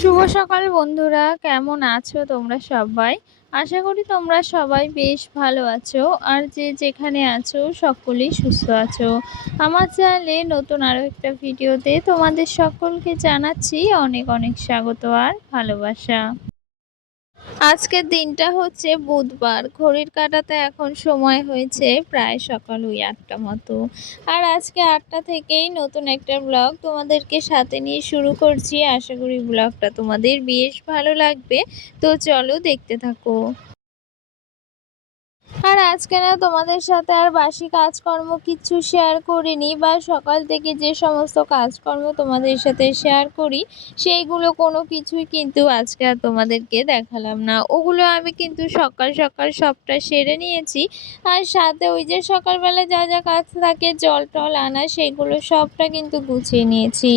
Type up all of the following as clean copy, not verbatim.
শুভ সকাল বন্ধুরা, কেমন আছো তোমরা সবাই? আশা করি তোমরা সবাই বেশ ভালো আছো আর যে যেখানে আছো সকলেই সুস্থ আছো। আমার চ্যানেলে নতুন আরো একটা ভিডিওতে তোমাদের সকলকে জানাচ্ছি অনেক অনেক স্বাগত আর ভালোবাসা। আজকের দিনটা হচ্ছে বুধবার, ঘড়ির কাঁটাতে এখন সময় হয়েছে প্রায় সকাল ওই ৮টা মতো। আর আজকে ৮টা থেকেই নতুন একটা ব্লগ তোমাদেরকে সাথে নিয়ে শুরু করছি। আশা করি ব্লগটা তোমাদের বেশ ভালো লাগবে, তো চলো দেখতে থাকো। আর আজকে না তোমাদের সাথে আর বাসি কাজকর্ম কিচ্ছু শেয়ার করিনি, বা সকাল থেকে যে সমস্ত কাজকর্ম তোমাদের সাথে শেয়ার করি সেইগুলো কোনো কিছুই কিন্তু আজকে আর তোমাদেরকে দেখালাম না। ওগুলো আমি কিন্তু সকাল সকাল সবটা সেরে নিয়েছি। আর সাথে ওই যে সকালবেলা যা যা কাজ থাকে জল টল আনা সেগুলো সবটা কিন্তু গুছিয়ে নিয়েছি।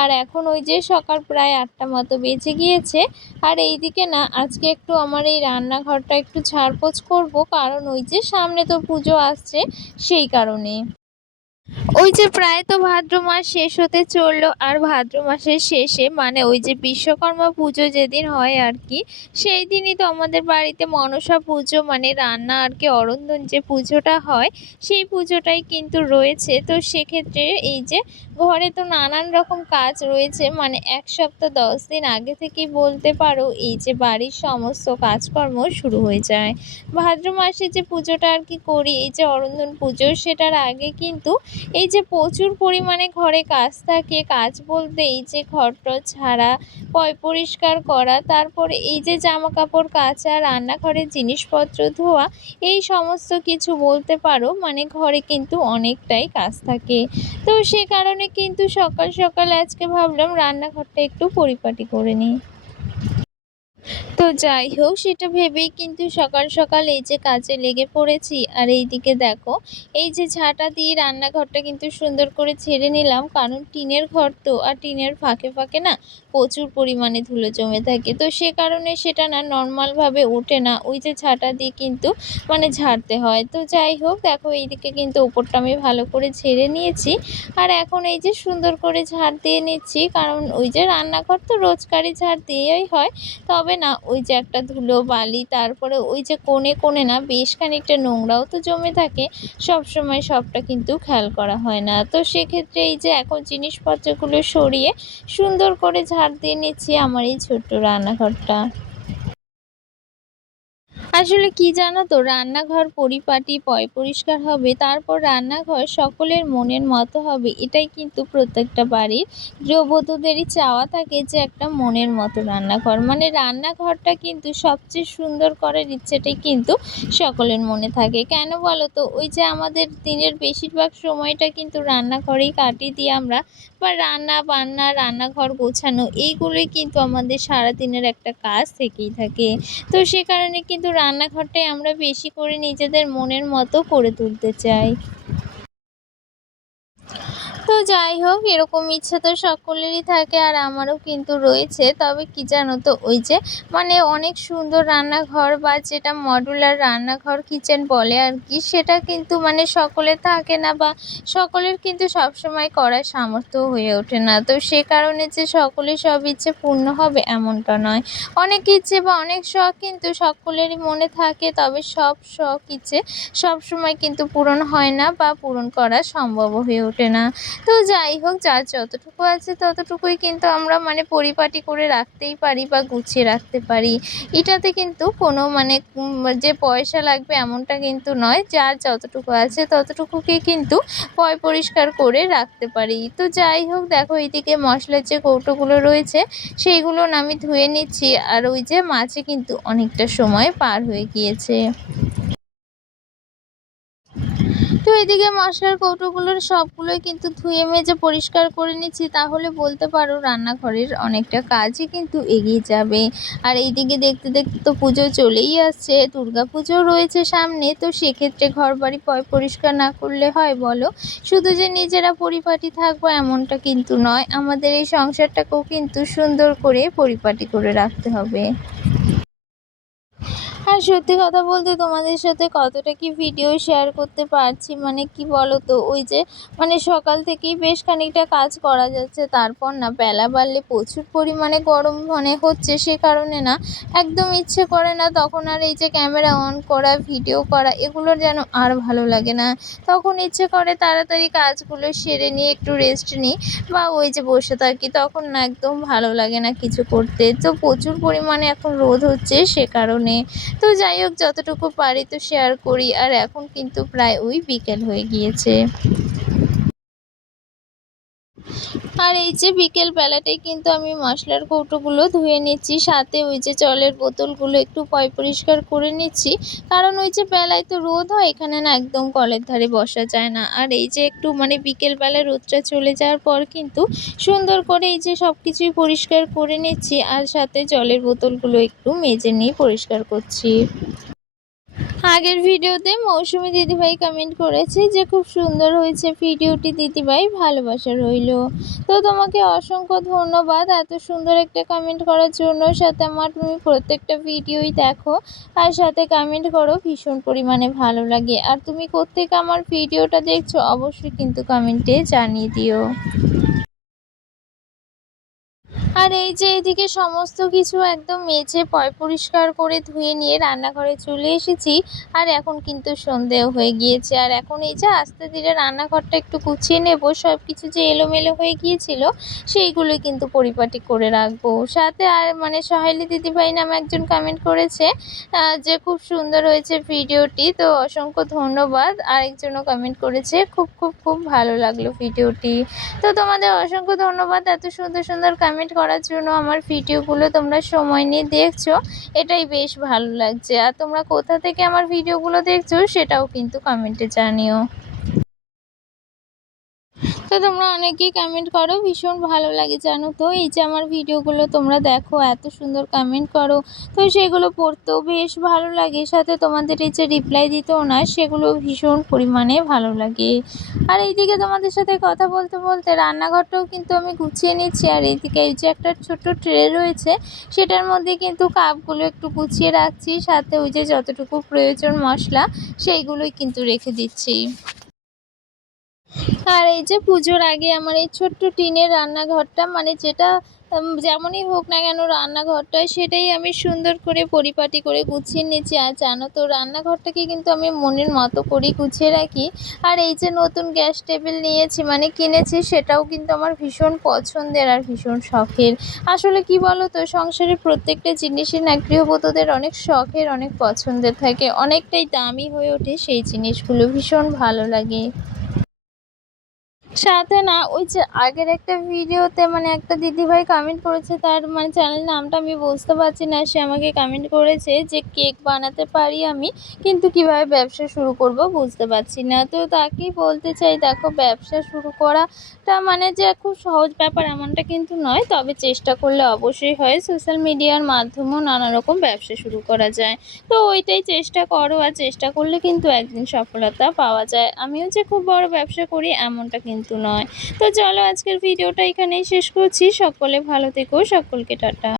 আর এখন ওই যে সকাল প্রায় ৮টা মতো বেজে গিয়েছে। আর এইদিকে না আজকে একটু আমার এই রান্নাঘরটা একটু ঝাড়পোছ করব, কারণ ওই যে সামনে তো পুজো আসছে সেই কারণে। ওই যে প্রায় তো ভাদ্র মাস শেষ হতে চললো, আর ভাদ্র মাসের শেষে মানে ওই যে বিশ্বকর্মা পুজো যেদিন হয় আর কি, সেই দিনই তো আমাদের বাড়িতে মনসা পুজো মানে রান্না আর কি অরন্ধন যে পুজোটা হয় সেই পুজোটাই কিন্তু রয়েছে। তো সেক্ষেত্রে এই যে ঘরে তো নানান রকম কাজ রয়েছে, মানে ১ সপ্তাহ ১০ দিন আগে থেকেই বলতে পারো এই যে বাড়ির সমস্ত কাজকর্ম শুরু হয়ে যায়। ভাদ্র মাসে যে পুজোটা আর কি করি এই যে অরন্ধন পুজো, সেটার আগে কিন্তু এই যে প্রচুর পরিমাণে ঘরে কাজ থাকে। কাজ বলতে এই যে ঘর-টর ঝাড়া, পরিষ্কার করা, তারপরে এই যে জামাকাপড় কাচা, রান্নাঘরের জিনিসপত্র ধোয়া, এই সমস্ত কিছু বলতে পারো মানে ঘরে কিন্তু অনেকটাই কাজ থাকে। তো সে কারণে কিন্তু সকাল সকাল আজকে ভাবলাম রান্নাঘরটা একটু পরিপাটি করে নিই। তো যাই হোক, সেটা ভেবেই কিন্তু সকাল সকাল এই যে কাজে লেগে পড়েছি। আর এইদিকে দেখো এই যে ঝাঁটা দিয়ে রান্নাঘরটা কিন্তু সুন্দর করে ঝেড়ে নিলাম, কারণ টিনের ঘর তো, আর টিনের ফাঁকে ফাঁকে না প্রচুর পরিমাণে ধুলো জমে থাকে। তো সে কারণে সেটা না নর্মালভাবে ওঠে না, ওই যে ঝাঁটা দিয়ে কিন্তু মানে ঝাড়তে হয়। তো যাই হোক দেখো এইদিকে কিন্তু ওপরটা আমি ভালো করে ঝেড়ে নিয়েছি। আর এখন এই যে সুন্দর করে ঝাড় দিয়ে নিচ্ছি, কারণ ওই যে রান্নাঘর তো রোজকারই ঝাড় দিয়েই হয়। তবে না ওই যে একটা ধুলো বালি, তারপরে ওই যে কোণে কোণে না বেশ খানিকটা নোংরাও তো জমে থাকে, সবসময় সবটা কিন্তু খেয়াল করা হয় না। তো সেক্ষেত্রে এই যে এখন জিনিসপত্রগুলো সরিয়ে সুন্দর করে ঝাড় দিয়ে নিচ্ছি আমার এই ছোট্ট রান্নাঘরটা। আসলে কি জানো তো, রান্নাঘর পরিপাটি পরিষ্কার হবে, তারপর রান্নাঘর সকলের মনের মতো হবে, এটাই কিন্তু প্রত্যেকটা বাড়ির গৃহবধূদেরই চাওয়া থাকে যে একটা মনের মতো রান্নাঘর, মানে রান্নাঘরটা কিন্তু সবচেয়ে সুন্দর করার ইচ্ছেটাই কিন্তু সকলের মনে থাকে। কেন বলো তো, ওই যে আমাদের দিনের বেশিরভাগ সময়টা কিন্তু রান্নাঘরেই কাটিয়ে দিই আমরা, বা রান্না বান্না রান্নাঘর গোছানো এইগুলোই কিন্তু আমাদের সারাদিনের একটা কাজ থেকেই থাকে। তো সে কারণে কিন্তু রান্নাঘরটাই আমরা বেশি করে নিজেদের মনের মতো করে তুলতে চাই। তো যাই হোক, এরকম ইচ্ছে তো সকলেরই থাকে, আর আমারও কিন্তু রয়েছে। তবে কি জানো তো, ওই যে মানে অনেক সুন্দর রান্নাঘর বা যেটা মডুলার রান্নাঘর কিচেন বলে আর কি, সেটা কিন্তু মানে সকলের থাকে না, বা সকলের কিন্তু সবসময় করার সামর্থ্য হয়ে ওঠে না। তো সে কারণে যে সকলের সব ইচ্ছে পূর্ণ হবে এমনটা নয়। অনেক ইচ্ছে বা অনেক শখ কিন্তু সকলেরই মনে থাকে, তবে সব শখ ইচ্ছে সবসময় কিন্তু পূরণ হয় না, বা পূরণ করা সম্ভবও হয়ে ওঠে না। তো যাই হোক, যার যতটুকু আছে ততটুকুই কিন্তু আমরা মানে পরিপাটি করে রাখতেই পারি বা গুছিয়ে রাখতে পারি। এটাতে কিন্তু কোনো মানে যে পয়সা লাগবে এমনটা কিন্তু নয়। যার যতটুকু আছে ততটুকুকেই কিন্তু পরিষ্কার করে রাখতে পারি। তো যাই হোক দেখো, এইদিকে মশলার যে কৌটোগুলো রয়েছে সেইগুলো না আমি ধুয়ে নিচ্ছি। আর ওই যে মাঝে কিন্তু অনেকটা সময় পার হয়ে গিয়েছে। তো এদিকে মশলার কৌটোগুলোর সবগুলোই কিন্তু ধুয়ে মেজে পরিষ্কার করে নিচ্ছি, তাহলে বলতে পারো রান্নাঘরের অনেকটা কাজই কিন্তু এগিয়ে যাবে। আর এইদিকে দেখতে দেখতে তো পুজো চলেই আসছে, দুর্গাপুজোও রয়েছে সামনে। তো সেক্ষেত্রে ঘরবাড়ি পরিষ্কার না করলে হয় বলো? শুধু যে নিজেরা পরিপাটি থাকবো এমনটা কিন্তু নয়, আমাদের এই সংসারটাকেও কিন্তু সুন্দর করে পরিপাটি করে রাখতে হবে। আর সত্যি কথা বলতে তোমাদের সাথে কতটা কি ভিডিও শেয়ার করতে পারছি, মানে কি বলো তো, ওই যে মানে সকাল থেকেই বেশ খানিকটা কাজ করা যাচ্ছে, তারপর না বেলা বাড়লে প্রচুর পরিমাণে গরম মানে হচ্ছে, সে কারণে না একদম ইচ্ছে করে না তখন আর এই যে ক্যামেরা অন করা, ভিডিও করা এগুলোর যেন আর ভালো লাগে না। তখন ইচ্ছে করে তাড়াতাড়ি কাজগুলো সেরে নিয়ে একটু রেস্ট নিই বা ওই যে বসে থাকি, তখন না একদম ভালো লাগে না কিছু করতে। তো প্রচুর পরিমাণে এখন রোদ হচ্ছে সে কারণে। তো যাই হোক, যতটুকু পারি তো শেয়ার করি। আর এখন কিন্তু প্রায় ওই বিকেল হয়ে গিয়েছে। আর এই যে বিকেল বেলাটাই কিন্তু আমি মশলার কৌটোগুলো ধুয়ে নিচ্ছি, সাথে ওই যে জলের বোতলগুলো একটু পরিষ্কার করে নিচ্ছি। কারণ ওই যে বেলায় তো রোদ হয়, এখানে না একদম কলের ধারে বসা যায় না। আর এই যে একটু মানে বিকেল বেলায় রোদটা চলে যাওয়ার পর কিন্তু সুন্দর করে এই যে সব কিছুই পরিষ্কার করে নিচ্ছি, আর সাথে জলের বোতলগুলো একটু মেজে নিয়ে পরিষ্কার করছি। আগের ভিডিওতে মৌসুমী দিদিভাই কমেন্ট করেছে যে খুব সুন্দর হয়েছে ভিডিওটি দিদিভাই, ভালোবাসা রইলো। তো তোমাকে অসংখ্য ধন্যবাদ এত সুন্দর একটা কমেন্ট করার জন্য। সাথে আমার তুমি প্রত্যেকটা ভিডিওই দেখো আর সাথে কমেন্ট করো, ভীষণ পরিমাণে ভালো লাগে। আর তুমি কোত্থেকে আমার ভিডিওটা দেখছো অবশ্যই কিন্তু কমেন্টে জানিয়ে দিও। আর এই যে এদিকে সমস্ত কিছু একদম মেজে পরিষ্কার করে ধুয়ে নিয়ে রান্নাঘরে চলে এসেছি। আর এখন কিন্তু সন্ধেও হয়ে গিয়েছে, আর এখন এই যে আস্তে ধীরে রান্নাঘরটা একটু গুছিয়ে নেব, সব কিছু যে এলোমেলো হয়ে গিয়েছিল সেইগুলোই কিন্তু পরিপাটি করে রাখবো। সাথে আর মানে সহেলি দিদিভাই নামে একজন কমেন্ট করেছে যে খুব সুন্দর হয়েছে ভিডিওটি, তো অসংখ্য ধন্যবাদ। আরেকজনও কমেন্ট করেছে খুব খুব খুব ভালো লাগলো ভিডিওটি। তো তোমাদের অসংখ্য ধন্যবাদ এত সুন্দর সুন্দর কমেন্ট করার জন্য। আমার ভিডিওগুলো তোমরা সময় নিয়ে দেখছো, এটাই বেশ ভালো লাগছে। আর তোমরা কোথা থেকে আমার ভিডিওগুলো দেখছো সেটাও কিন্তু কমেন্টে জানিও। তো তোমরা অনেকেই কমেন্ট করো, ভীষণ ভালো লাগে জানো তো। এই যে আমার ভিডিওগুলো তোমরা দেখো, এত সুন্দর কমেন্ট করো, তো সেগুলো পড়তেও বেশ ভালো লাগে। সাথে তোমাদের এই যে রিপ্লাই দিতেও না, সেগুলো ভীষণ পরিমাণে ভালো লাগে। আর এইদিকে তোমাদের সাথে কথা বলতে বলতে রান্নাঘরটাও কিন্তু আমি গুছিয়ে নিচ্ছি। আর এইদিকে এই যে একটা ছোট ট্রে রয়েছে, সেটার মধ্যে কিন্তু কাপগুলো একটু গুছিয়ে রাখছি, সাথে ওই যে যতটুকু প্রয়োজন মশলা সেইগুলোই কিন্তু রেখে দিচ্ছি। আর এই যে পুজোর আগে আমার এই ছোট্ট টিনের রান্নাঘরটা, মানে যেটা যেমনই হোক না কেন রান্নাঘরটা, সেটাই আমি সুন্দর করে পরিপাটি করে গুছিয়ে নিয়েছি। আর জানো তো রান্নাঘরটাকে কিন্তু আমি মনের মতো করেই গুছিয়ে রাখি। আর এই যে নতুন গ্যাস টেবিল নিয়েছি মানে কিনেছি, সেটাও কিন্তু আমার ভীষণ পছন্দের আর ভীষণ শখের। আসলে কি বলো তো, সংসারের প্রত্যেকটা জিনিসই না গৃহবধূদের অনেক শখের, অনেক পছন্দের থাকে, অনেকটাই দামি হয়ে ওঠে সেই জিনিসগুলো, ভীষণ ভালো লাগে। সাথে না ওই যে আগের একটা ভিডিওতে মানে একটা দিদিভাই কমেন্ট করেছে, তার মানে চ্যানেল নামটা আমি বুঝতে পারছি না, সে আমাকে কমেন্ট করেছে যে কেক বানাতে পারি আমি, কিন্তু কিভাবে ব্যবসা শুরু করব বুঝতে পারছি না। তো তাকেই বলতে চাই, দেখো ব্যবসা শুরু করাটা মানে যে খুব সহজ ব্যাপার এমনটা কিন্তু নয়, তবে চেষ্টা করলে অবশ্যই হয়। সোশ্যাল মিডিয়ার মাধ্যমেও নানা রকম ব্যবসা শুরু করা যায়। তো ওইটাই চেষ্টা করো, আর চেষ্টা করলে কিন্তু একদিন সফলতা পাওয়া যায়। আমিও যে খুব বড় ব্যবসা করি এমনটা কিন্তু নয়। তো চলো আজকের ভিডিওটা এখানেই শেষ করছি। সকলে ভালো থেকো, সকলকে টাটা।